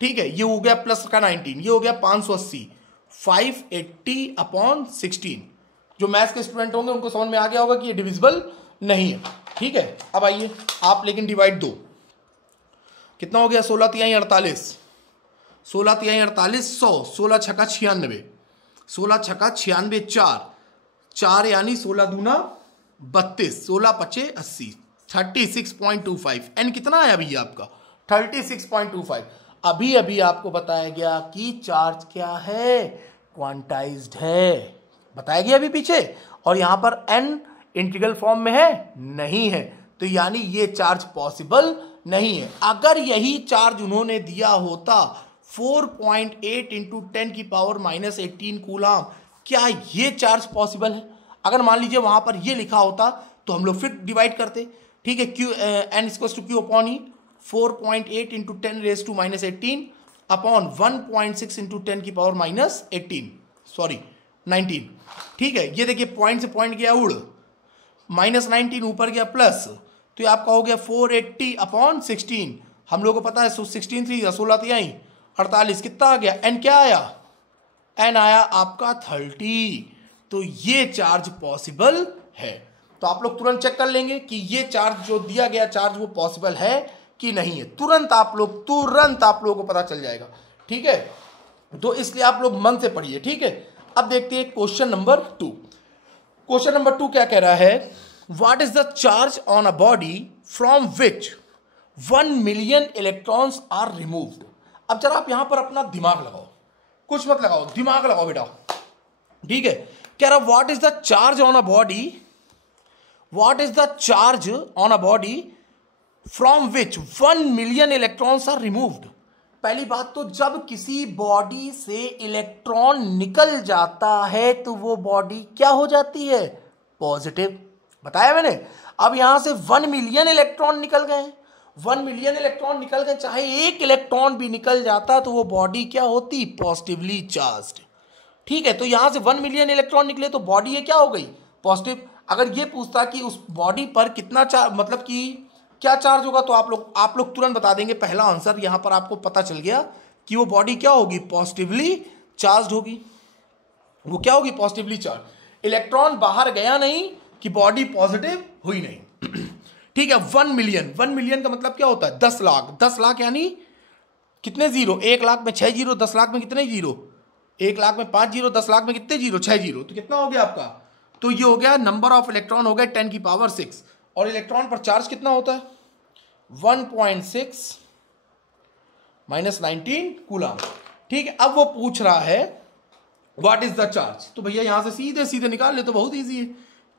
ठीक है, ये हो गया प्लस का 19, ये हो गया 580, 580 अपॉन 16। जो मैथ्स के स्टूडेंट होंगे उनको समझ में आ गया होगा कि ये डिविजिबल नहीं है। ठीक है, अब आइए आप लेकिन डिवाइड दो, कितना हो गया, 16 तिहाई 48, 16 तिहाई 48 100, 16 छक्का 96, 16 छक्का 96, 4 यानी 16 दूना 32, 16 पचे 80, 36.25। एन कितना आया भैया आपका 36.25। अभी अभी आपको बताया गया कि चार्ज क्या है, क्वांटाइज्ड है, बताया गया अभी पीछे, और यहां पर एन इंटीग्रल फॉर्म में है नहीं है, तो यानी ये चार्ज पॉसिबल नहीं है। अगर यही चार्ज उन्होंने दिया होता 4.8 इंटू 10 की पावर माइनस 18 कूलम, क्या ये चार्ज पॉसिबल है? अगर मान लीजिए वहां पर ये लिखा होता तो हम लोग फिर डिवाइड करते। ठीक है, Q N equals to Q upon E 4.8 into 10 raise to minus 18 upon 1.6 into 10 की पावर माइनस 19। ठीक है, ये देखिए पॉइंट से पॉइंट गया उड़, माइनस 19 ऊपर गया प्लस, तो ये आपका हो गया 480 अपॉन 16। हम लोग को पता है 16 3 16 तिहाई 48, कितना आ गया, एन क्या आया, एन आया आपका 30। तो ये चार्ज पॉसिबल है। तो आप लोग तुरंत चेक कर लेंगे कि ये चार्ज जो दिया गया चार्ज वो पॉसिबल है कि नहीं है, तुरंत आप लोगों को पता चल जाएगा। ठीक है, तो इसलिए आप लोग मन से पढ़िए। ठीक है, अब देखते हैं क्वेश्चन नंबर 2। क्वेश्चन नंबर 2 क्या कह रहा है, what is the charge on a body from which 1 million electrons are removed. अब जरा आप यहां पर अपना दिमाग लगाओ, कुछ मत लगाओ, दिमाग लगाओ बेटा। ठीक है, कह रहा what is the charge on a body, what is the charge on a body from which 1 million electrons are removed. पहली बात तो जब किसी बॉडी से इलेक्ट्रॉन निकल जाता है तो वो बॉडी क्या हो जाती है, पॉजिटिव, बताया मैंने। अब यहां से 1 मिलियन इलेक्ट्रॉन निकल गए, 1 मिलियन इलेक्ट्रॉन निकल गए, चाहे एक इलेक्ट्रॉन भी निकल जाता तो वो बॉडी क्या होती, पॉजिटिवली चार्ज्ड। ठीक है, तो यहां से 1 मिलियन इलेक्ट्रॉन निकले तो बॉडी ये क्या हो गई, पॉजिटिव। अगर ये पूछता कि उस बॉडी पर कितना चार्ज, मतलब कि क्या चार्ज होगा, तो आप लोग तुरंत बता देंगे, पहला आंसर यहां पर आपको पता चल गया कि वो बॉडी क्या होगी, पॉजिटिवली चार्ज होगी। वो क्या होगी, पॉजिटिवली चार्ज। इलेक्ट्रॉन बाहर गया नहीं कि बॉडी पॉजिटिव हुई नहीं। ठीक है, 1 मिलियन, 1 मिलियन का मतलब क्या होता है, 10 लाख। 10 लाख यानी कितने जीरो, 1 लाख में 6 जीरो, 10 लाख में कितने जीरो, 1 लाख में 5 जीरो, 10 लाख में कितने जीरो, 6 जीरो। तो कितना हो गया आपका, तो ये हो गया नंबर ऑफ इलेक्ट्रॉन हो गया 10 की पावर 6। और इलेक्ट्रॉन पर चार्ज कितना होता है, 1.6 माइनस 19 कूलम। ठीक है, अब वो पूछ रहा है व्हाट इज द चार्ज, तो भैया यहां से सीधे सीधे निकाल ले, तो बहुत ईजी है।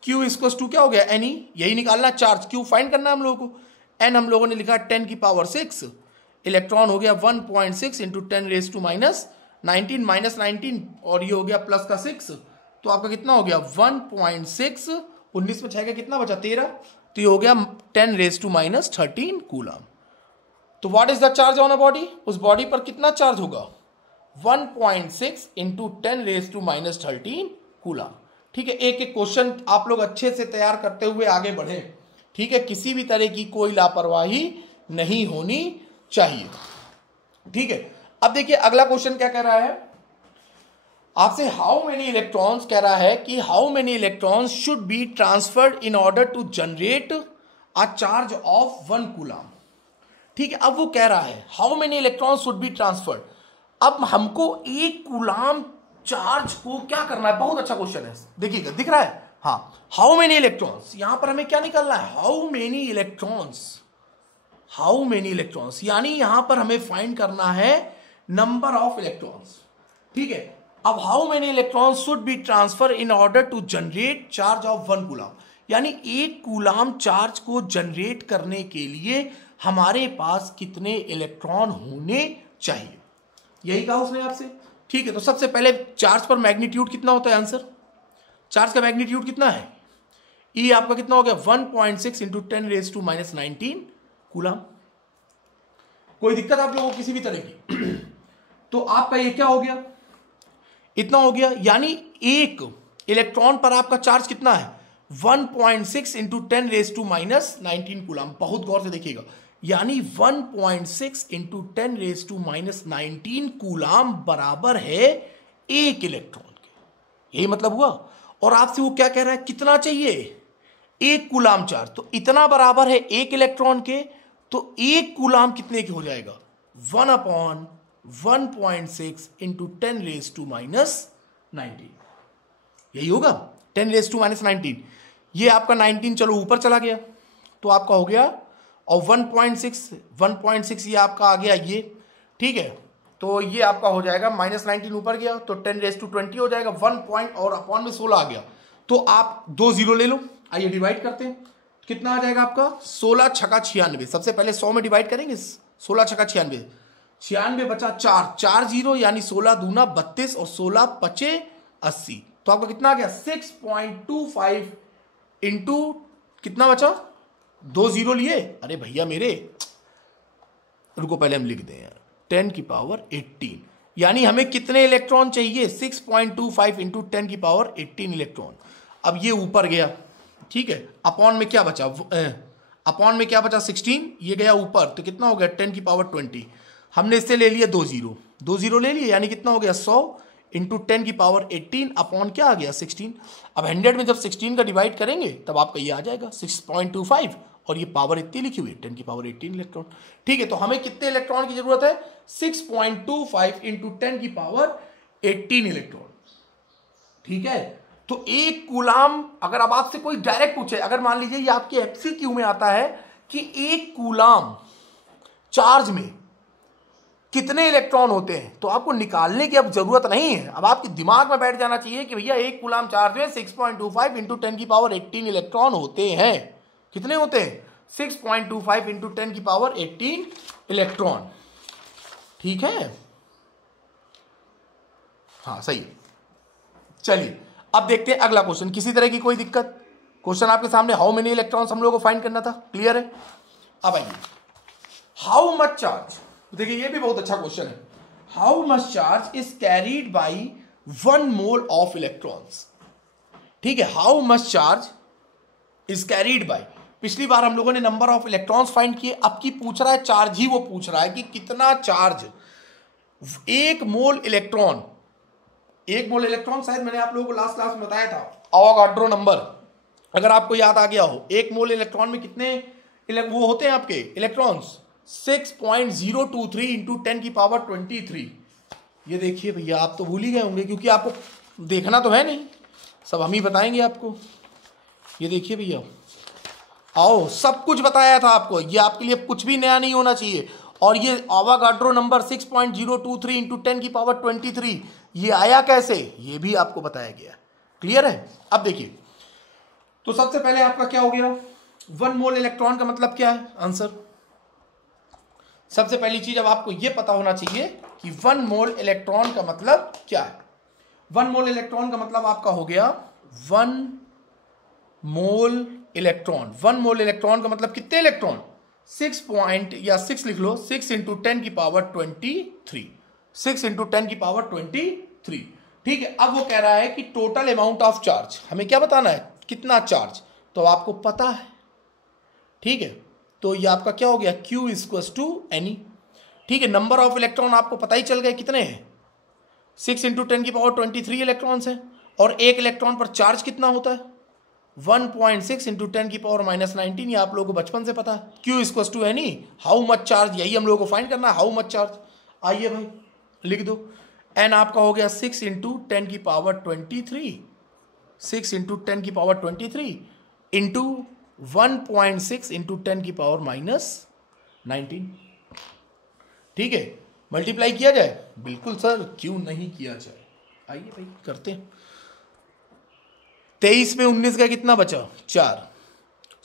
Q इक्वल्स टू क्या हो गया, एन, यही निकालना चार्ज, Q फाइंड करना है हम लोगों को। एन हम लोगों ने लिखा 10 की पावर 6, इलेक्ट्रॉन हो गया 1.6 into 10 raise to minus 19, minus 19 और ये हो गया प्लस का 6, तो आपका कितना हो गया 1.6, 19 में 6 का कितना बचा 13, तो ये हो गया 10 रेज टू माइनस 13 कूलम। तो what is the charge on a body, उस बॉडी पर कितना चार्ज होगा, 1.6 into 10 raise to minus 13 coulomb. ठीक है, एक एक क्वेश्चन आप लोग अच्छे से तैयार करते हुए आगे बढ़े। ठीक है, किसी भी तरह की कोई लापरवाही नहीं होनी चाहिए। ठीक है, अब देखिए अगला क्वेश्चन क्या कह रहा है आपसे, हाउ मेनी इलेक्ट्रॉन्स, कह रहा है कि how many electrons should be transferred in order to generate a charge of 1 coulomb. ठीक है, अब वो कह रहा है how many electrons should be transferred. अब हमको 1 कूलम चार्ज को क्या करना है, बहुत अच्छा क्वेश्चन है, देखिएगा दिख रहा है, हाँ, हाउ मेनी इलेक्ट्रॉन्स, यहां पर हमें क्या निकालना है, how many electrons, how many electrons, यानी यहां पर हमें फाइंड करना है नंबर ऑफ इलेक्ट्रॉन्स। ठीक है, अब how many electrons should be transfer in order to generate charge of 1 coulomb, यानी 1 कूलम चार्ज को जनरेट करने के लिए हमारे पास कितने इलेक्ट्रॉन होने चाहिए, यही कहा उसने आपसे। ठीक है, तो सबसे पहले चार्ज पर मैग्नीट्यूड कितना होता है, आंसर, चार्ज का मैग्नीट्यूड कितना है, ई आपका कितना हो गया 1.6 into 10 raise to minus 19 coulomb. कोई दिक्कत आप लोगों को किसी भी तरह की तो आपका ये क्या हो गया, इतना हो गया, यानी एक इलेक्ट्रॉन पर आपका चार्ज कितना है 1.6 into 10 raise to minus 19 coulomb. बहुत गौर से देखिएगा, यानी 1.6 into 10 raise to minus 19 coulomb बराबर है एक इलेक्ट्रॉन के। यही मतलब हुआ। और आपसे वो क्या कह रहा है, कितना चाहिए, एक कूलम चार्ज, तो इतना बराबर है एक इलेक्ट्रॉन के, तो एक कूलम कितने के हो जाएगा 1/1.6 इंटू 10 रेज टू माइनस 19। यही होगा 10 रेज टू माइनस 19। ये आपका 19 चलो ऊपर चला गया तो आपका हो गया, और 1.6 ये आपका आ गया ये, ठीक है। तो ये आपका हो जाएगा -19 ऊपर गया तो 10 रेज टू 20 हो जाएगा, 1 पॉइंट और अपॉन में 16 आ गया। तो आप 2 जीरो ले लो, आइए डिवाइड करते हैं। कितना आ जाएगा आपका 16 छक्का 96। सबसे पहले 100 में डिवाइड करेंगे, 16 छक्का 96, 96 बचा 4 जीरो, यानी 16 दूना 32 और 16 पचे 80। तो आपका कितना आ गया 6.25 इंटू कितना बचा, 2 जीरो लिए, अरे भैया मेरे, रुको पहले हम लिख दें यार, 10 की पावर 18, यानी हमें कितने इलेक्ट्रॉन चाहिए 6.25 इंटू 10 की पावर 18 इलेक्ट्रॉन। अब ये ऊपर गया, ठीक है, अपॉन में क्या बचा, अपॉन में क्या बचा 16, ये गया ऊपर, तो कितना हो गया 10 की पावर 20। हमने इससे ले लिया 2 जीरो ले लिए, यानी कितना हो गया 100 इंटू 10 की पावर 18 अपॉन क्या आ गया 16। अब 100 में जब 16 का डिवाइड करेंगे तब आपका ये आ जाएगा 6.25, और ये पावर इतनी लिखी हुई है 10 की पावर 18 इलेक्ट्रॉन। ठीक है, तो हमें कितने इलेक्ट्रॉन की जरूरत है 6.25 इंटू 10 की पावर 18 इलेक्ट्रॉन। ठीक है, तो एक कूलाम, अगर अब आपसे कोई डायरेक्ट पूछे, अगर मान लीजिए ये आपके एमसीक्यू में आता है कि एक कूलाम चार्ज में कितने इलेक्ट्रॉन होते हैं, तो आपको निकालने की अब जरूरत नहीं है, अब आपके दिमाग में बैठ जाना चाहिए कि भैया एक कूलाम चार्ज में 6.25 इंटू 10 की पावर 18 इलेक्ट्रॉन होते हैं। कितने होते हैं 6.25 इंटू 10 की पावर 18 इलेक्ट्रॉन। ठीक है, हाँ सही है। चलिए अब देखते हैं अगला क्वेश्चन। किसी तरह की कोई दिक्कत, क्वेश्चन आपके सामने, हाउ मेनी इलेक्ट्रॉन्स हम लोगों को फाइंड करना था, क्लियर है। अब आइए, हाउ मच चार्ज, देखिए ये भी बहुत अच्छा क्वेश्चन है। How much charge is carried by 1 mole of electrons. ठीक है, how much charge is carried by, पिछली बार हम लोगों ने नंबर ऑफ इलेक्ट्रॉन्स फाइंड किए, अब की पूछ रहा है चार्ज ही, वो पूछ रहा है कि कितना चार्ज एक मोल इलेक्ट्रॉन, एक मोल इलेक्ट्रॉन शायद मैंने आप लोगों को लास्ट क्लास में बताया था, अवोगाड्रो नंबर, अगर आपको याद आ गया हो, एक मोल इलेक्ट्रॉन में कितने वो होते हैं आपके इलेक्ट्रॉन्स 6.023 इंटू 10 की पावर 23। ये देखिए भैया, आप तो भूल ही गए होंगे क्योंकि आपको देखना तो है नहीं, सब हम ही बताएंगे आपको। ये देखिए भैया, आओ सब कुछ बताया था आपको, ये आपके लिए कुछ भी नया नहीं होना चाहिए। और ये अवोगाड्रो नंबर 6.023 इंटू 10 की पावर 23 ये आया कैसे, ये भी आपको बताया गया। क्लियर है। अब देखिए, तो सबसे पहले आपका क्या हो गया 1 मोल इलेक्ट्रॉन का मतलब क्या है, आंसर। सबसे पहली चीज अब आपको यह पता होना चाहिए कि 1 मोल इलेक्ट्रॉन का मतलब क्या है। 1 मोल इलेक्ट्रॉन का मतलब आपका हो गया 1 मोल इलेक्ट्रॉन। 1 मोल इलेक्ट्रॉन का मतलब कितने इलेक्ट्रॉन 6 लिख लो, 6 इंटू 10 की पावर 23, 6 इंटू 10 की पावर 23। ठीक है, अब वो कह रहा है कि टोटल अमाउंट ऑफ चार्ज, हमें क्या बताना है कितना चार्ज, तो आपको पता है। ठीक है, तो ये आपका क्या हो गया Q इक्वल्स टू NE। ठीक है, नंबर ऑफ इलेक्ट्रॉन आपको पता ही चल गए कितने हैं, 6 इंटू 10 की पावर 23 इलेक्ट्रॉन्स हैं, और एक इलेक्ट्रॉन पर चार्ज कितना होता है 1.6 इंटू 10 की पावर -19। ये आप लोगों को बचपन से पता है, Q equals to NE, how much charge, यही हम लोगों को फाइंड करना है, हाउ मच चार्ज। आइए भाई लिख दो, N आपका हो गया 6 इंटू 10 की पावर 23, 6 इंटू 10 की पावर 23 इंटू 1.6 इंटू 10 की पावर -19। ठीक है, मल्टीप्लाई किया जाए, बिल्कुल सर क्यों नहीं किया जाए, आइए भाई करते हैं। 23 में 19 का कितना बचा 4,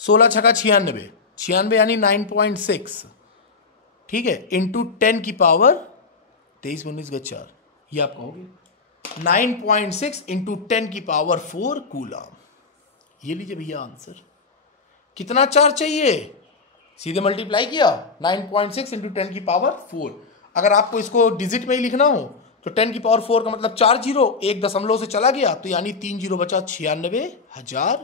16 छक्का 96, 96 यानी 9.6। ठीक है, इंटू 10 की पावर 23 में 19 का 4, ये आपका हो गया 9.6 इंटू 10 की पावर 4 कूलम। ये लीजिए भैया आंसर। कितना चार्ज चाहिए, सीधे मल्टीप्लाई किया 9.6 इंटू 10 की पावर 4। अगर आपको इसको डिजिट में ही लिखना हो तो 10 की पावर 4 का मतलब 4 जीरो, एक दशमलव से चला गया तो यानी 3 जीरो बचा, 96,000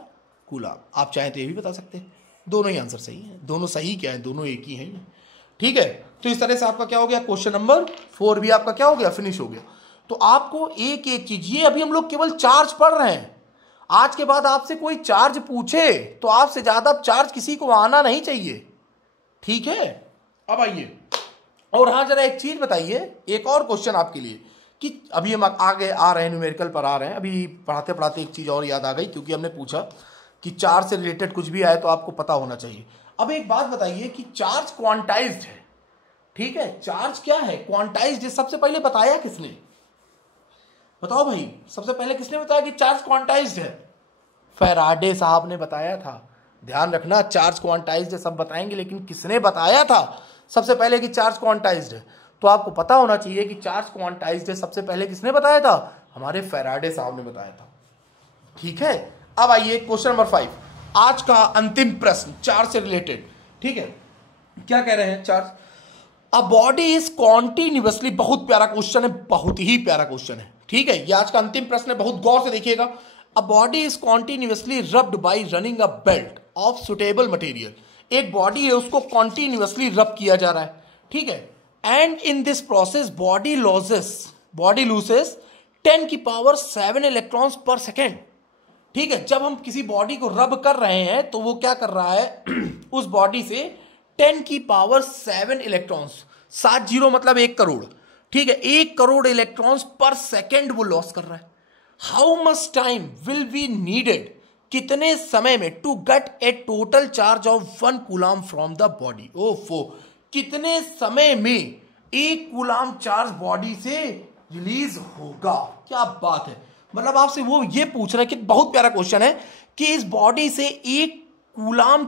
कूलाम। आप चाहें तो ये भी बता सकते हैं, दोनों ही आंसर सही है। दोनों सही क्या है, दोनों एक ही हैं। ठीक है, तो इस तरह से आपका क्या हो गया, क्वेश्चन नंबर 4 भी आपका क्या हो गया, फिनिश हो गया। तो आपको एक एक चीज, ये अभी हम लोग केवल चार्ज पढ़ रहे हैं। आज के बाद आपसे कोई चार्ज पूछे तो आपसे ज्यादा चार्ज किसी को आना नहीं चाहिए। ठीक है, अब आइए, और हाँ जरा एक चीज बताइए, एक और क्वेश्चन आपके लिए, कि अभी हम आगे आ रहे हैं, न्यूमेरिकल पर आ रहे हैं। अभी पढ़ाते पढ़ाते एक चीज और याद आ गई, क्योंकि हमने पूछा कि चार्ज से रिलेटेड कुछ भी आए तो आपको पता होना चाहिए। अब एक बात बताइए कि चार्ज क्वांटाइज्ड है, ठीक है, चार्ज क्या है, क्वांटाइज्ड है। सबसे पहले बताया किसने, बताओ भाई, सबसे पहले किसने बताया कि चार्ज क्वांटाइज्ड है? फैराडे साहब ने बताया था। ध्यान रखना, चार्ज क्वांटाइज्ड है सब बताएंगे, लेकिन किसने बताया था सबसे पहले कि चार्ज क्वांटाइज्ड है? तो आपको पता होना चाहिए कि चार्ज क्वांटाइज्ड है सबसे पहले किसने बताया था, हमारे फैराडे साहब ने बताया था। ठीक है, अब आइए क्वेश्चन नंबर 5, आज का अंतिम प्रश्न चार्ज से रिलेटेड। ठीक है, क्या कह रहे हैं, charge a body is continuously, बहुत प्यारा क्वेश्चन है, बहुत ही प्यारा क्वेश्चन है। ठीक है, ये आज का अंतिम प्रश्न है, बहुत गौर से देखिएगा। A body is continuously rubbed bye running a belt of suitable material, एक बॉडी है उसको कॉन्टिन्यूअसली रब किया जा रहा है। ठीक है, and in this process body loses 10 की पावर 7 इलेक्ट्रॉन्स पर सेकेंड। ठीक है, जब हम किसी बॉडी को रब कर रहे हैं तो वो क्या कर रहा है उस बॉडी से 10 की पावर 7 इलेक्ट्रॉन्स, 7 जीरो मतलब 1 करोड़। ठीक है, 1 करोड़ इलेक्ट्रॉन्स पर सेकेंड वो लॉस कर रहा है। How much time will be needed, कितने समय में, to get a total charge of 1 coulomb from the body. ओफो, कितने समय में 1 कूलाम चार्ज बॉडी से रिलीज होगा। क्या बात है, मतलब आपसे वो ये पूछ रहा है कि बहुत प्यारा क्वेश्चन है कि इस बॉडी से 1 कूलाम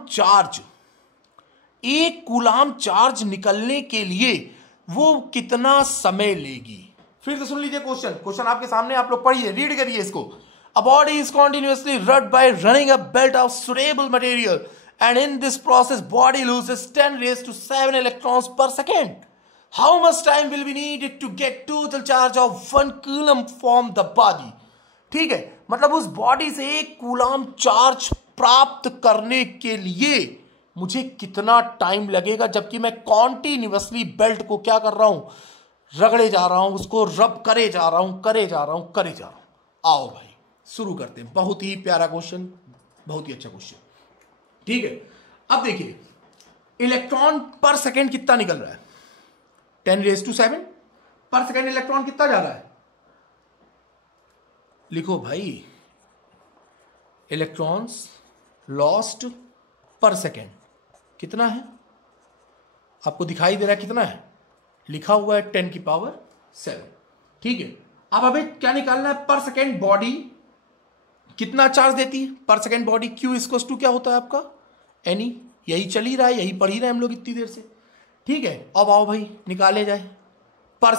चार्ज निकलने के लिए वो कितना समय लेगी। फिर से सुन लीजिए क्वेश्चन आपके सामने, आप लोग पढ़िए, रीड करिए इसको। A body is continuously rubbed by running a belt of suitable material, and in this process body loses 10 raised to 7 electrons per second. How much time will be needed to get total charge of 1 coulomb from the body? ठीक है, मतलब उस बॉडी से 1 कूलाम चार्ज प्राप्त करने के लिए मुझे कितना टाइम लगेगा, जबकि मैं कॉन्टिन्यूअसली बेल्ट को क्या कर रहा हूं, रगड़े जा रहा हूं, उसको रब करे जा रहा हूं। आओ भाई शुरू करते हैं। बहुत ही प्यारा क्वेश्चन, बहुत ही अच्छा क्वेश्चन। ठीक है, अब देखिए इलेक्ट्रॉन पर सेकेंड कितना निकल रहा है, 10⁻⁷ पर सेकेंड इलेक्ट्रॉन कितना जा रहा है, लिखो भाई, इलेक्ट्रॉन्स लॉस्ट पर सेकेंड कितना है, आपको दिखाई दे रहा है कितना है, लिखा हुआ है 10⁻⁷। ठीक है, अब हमें क्या निकालना है, पर सेकेंड बॉडी कितना चार्ज देती है per second body. Q equals to क्या होता है आपका, NE, यही चल ही रहा है, यही पढ़ ही रहे हम लोग इतनी देर से। ठीक है, अब आओ भाई निकाले जाए, पर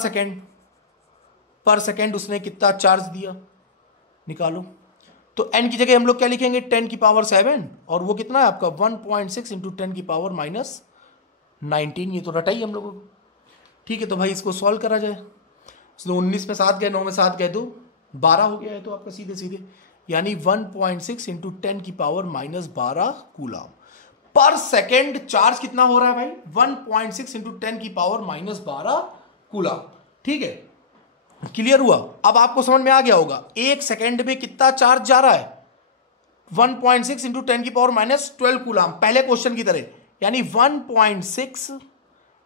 सेकेंड उसने कितना चार्ज दिया, निकालो। तो n की जगह हम लोग क्या लिखेंगे, 10⁻⁷, और वो कितना है आपका 1.6 इंटू 10⁻⁻19, ये तो रटा ही हम लोगों को। ठीक है, तो भाई इसको सॉल्व करा जाए। 19 में 7 गए, 9 में 7 गए 2, 12 हो गया है तो आपका सीधे यानी 1.6 इंटू 10⁻⁻12 कूलाम पर सेकेंड चार्ज कितना हो रहा है भाई, 1.6 इंटू 10⁻⁻12 कूलाम। ठीक है, क्लियर हुआ। अब आपको समझ में आ गया होगा 1 सेकेंड में कितना चार्ज जा रहा है, 1.6 इंटू 10⁻12 कूलाम, पहले क्वेश्चन की तरह, यानी 1.6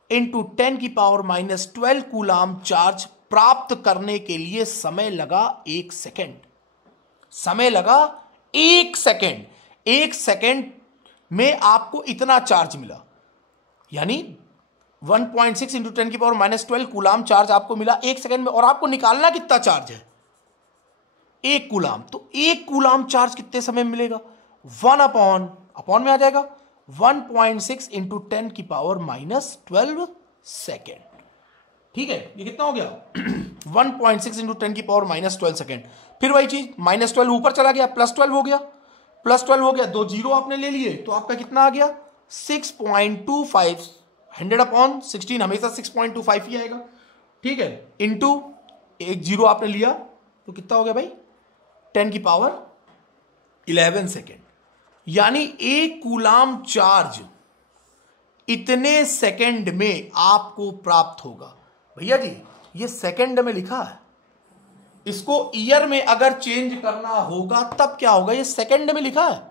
इंटू 10⁻12 कूलाम चार्ज प्राप्त करने के लिए समय लगा 1 सेकेंड। समय लगा 1 सेकेंड, 1 सेकेंड में आपको इतना चार्ज मिला, यानी 1.6 इंटू 10⁻12 कूलाम चार्ज आपको मिला 1 सेकेंड में, और आपको निकालना कितना चार्ज है, 1 कूलाम। तो 1 कूलाम चार्ज कितने समय में मिलेगा, 1 अपॉन में आ जाएगा 1.6 इंटू 10⁻12 सेकेंड। ठीक है, ये कितना हो गया 1.6 इंटू 10⁻12 सेकेंड। फिर वही चीज, -12 ऊपर चला गया, +12 हो गया, +12 2 जीरो आपने ले लिए, तो आपका कितना आ गया 6.25, 100/16 हमेशा 6.25 ही आएगा। ठीक है, इंटू एक जीरो आपने लिया तो कितना हो गया भाई, 10⁻11 सेकेंड, यानी एक कूलाम चार्ज इतने सेकंड में आपको प्राप्त होगा। भैया जी ये सेकंड में लिखा है, इसको ईयर में अगर चेंज करना होगा तब क्या होगा, ये सेकंड में लिखा है।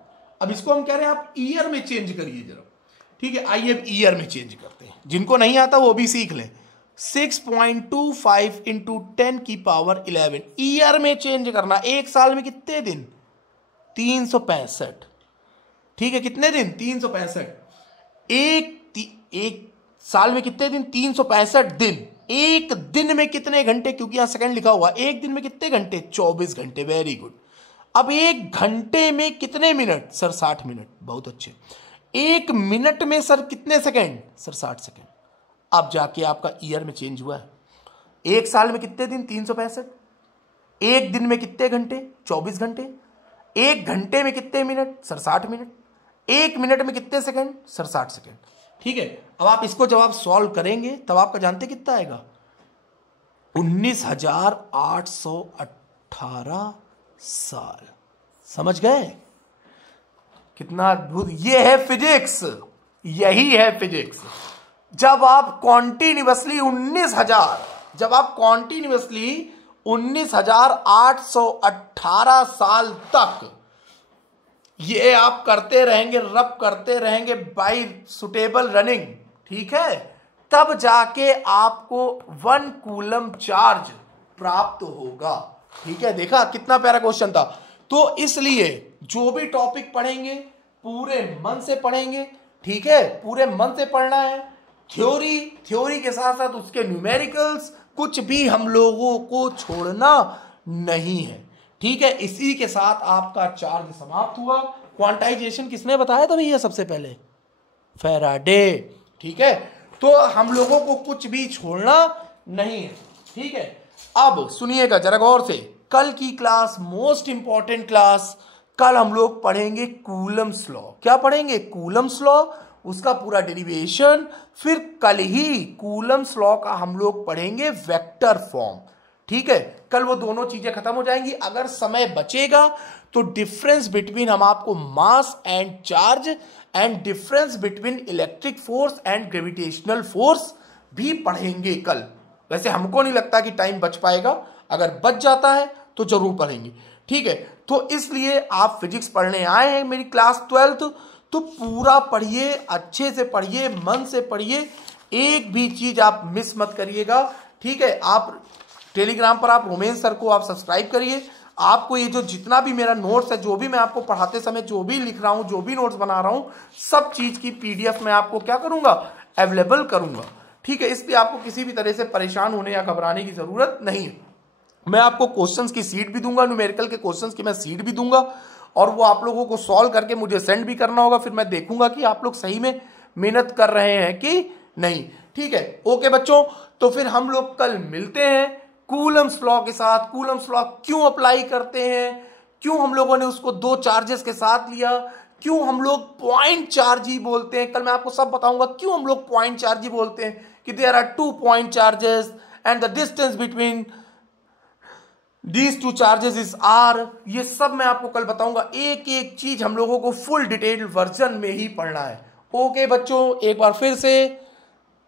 अब इसको हम कह रहे हैं आप ईयर में चेंज करिए जरा, ठीक है। आइए अब ईयर में चेंज करते हैं, जिनको नहीं आता वो भी सीख लें। 6.25 इंटू 10⁻11 ईयर में चेंज करना। एक साल में कितने दिन, 365, ठीक है। कितने दिन, 365। एक साल में कितने दिन, 365 दिन। एक दिन में कितने घंटे, क्योंकि यहां सेकंड लिखा हुआ, एक दिन में कितने घंटे, 24 घंटे। Very good. अब एक घंटे में कितने मिनट, सर 60 मिनट। बहुत अच्छे। एक मिनट में सर कितने सेकंड, सर 60 सेकंड। अब जाके आपका ईयर में चेंज हुआ है। एक साल में कितने दिन, 365। एक दिन में कितने घंटे, 24 घंटे। एक घंटे में कितने मिनट, सर 60 मिनट। एक मिनट में कितने सेकंड, सर 60 सेकंड। ठीक है। अब आप इसको जब आप सॉल्व करेंगे तब आपका जानते कितना आएगा, 19,818 साल। समझ गए कितना अद्भुत। ये है फिजिक्स, यही है फिजिक्स। जब आप कॉन्टिन्यूअसली 19,818 साल तक ये आप करते रहेंगे, रब करते रहेंगे बाय सुटेबल रनिंग, ठीक है, तब जाके आपको 1 कूलम चार्ज प्राप्त होगा। ठीक है। देखा कितना प्यारा क्वेश्चन था। तो इसलिए जो भी टॉपिक पढ़ेंगे पूरे मन से पढ़ेंगे, ठीक है, पूरे मन से पढ़ना है। थ्योरी के साथ साथ उसके न्यूमेरिकल्स, कुछ भी हम लोगों को छोड़ना नहीं है। ठीक है। इसी के साथ आपका चार्ज समाप्त हुआ। क्वांटाइजेशन किसने बताया था भैया सबसे पहले, फैराडे। ठीक है। तो हम लोगों को कुछ भी छोड़ना नहीं है। ठीक है। अब सुनिएगा जरा गौर से, कल की क्लास मोस्ट इंपॉर्टेंट क्लास, कल हम लोग पढ़ेंगे कूलम्स लॉ। क्या पढ़ेंगे, कूलम्स लॉ, उसका पूरा डेरिवेशन। फिर कल ही कूलम्स लॉ का हम लोग पढ़ेंगे वेक्टर फॉर्म। ठीक है। कल वो दोनों चीजें खत्म हो जाएंगी। अगर समय बचेगा तो डिफरेंस बिटवीन, हम आपको mass and charge and difference between electric force and gravitational force भी पढ़ेंगे कल। वैसे हमको नहीं लगता कि टाइम बच पाएगा, अगर बच जाता है तो जरूर पढ़ेंगे। ठीक है। तो इसलिए आप फिजिक्स पढ़ने आए हैं मेरी क्लास 12th, तो पूरा पढ़िए, अच्छे से पढ़िए, मन से पढ़िए, एक भी चीज आप मिस मत करिएगा। ठीक है। आप टेलीग्राम पर आप रोमेश सर को आप सब्सक्राइब करिए। आपको ये जो जितना भी मेरा नोट्स है, जो भी मैं आपको पढ़ाते समय जो भी लिख रहा हूं, जो भी नोट्स बना रहा हूं, सब चीज की पीडीएफ में आपको क्या करूंगा, अवेलेबल करूंगा। ठीक है। इसलिए आपको किसी भी तरह से परेशान होने या घबराने की जरूरत नहीं है। मैं आपको क्वेश्चंस की सीट भी दूंगा, न्यूमेरिकल के क्वेश्चंस की मैं सीट भी दूंगा, और वो आप लोगों को सॉल्व करके मुझे सेंड भी करना होगा। फिर मैं देखूंगा कि आप लोग सही में मेहनत कर रहे हैं कि नहीं। ठीक है। ओके बच्चों, तो फिर हम लोग कल मिलते हैं कूलम्स लॉ के साथ। कूलम्स लॉ क्यों अप्लाई करते हैं, क्यों हम लोगों ने उसको 2 चार्जेस के साथ लिया, क्यों हम लोग पॉइंट चार्ज ही बोलते हैं, कल मैं आपको सब बताऊंगा क्यों हम लोग पॉइंट चार्ज ही बोलते हैं, कि there are 2 point charges and the distance between these 2 charges is R. ये सब मैं आपको कल बताऊंगा। एक एक चीज हम लोगों को फुल डिटेल वर्जन में ही पढ़ना है। ओके बच्चों, एक बार फिर से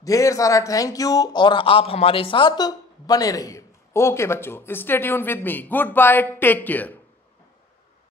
ढेर सारा थैंक यू, और आप हमारे साथ बने रहिए। ओके बच्चों, stay tune with me. Good bye, take care.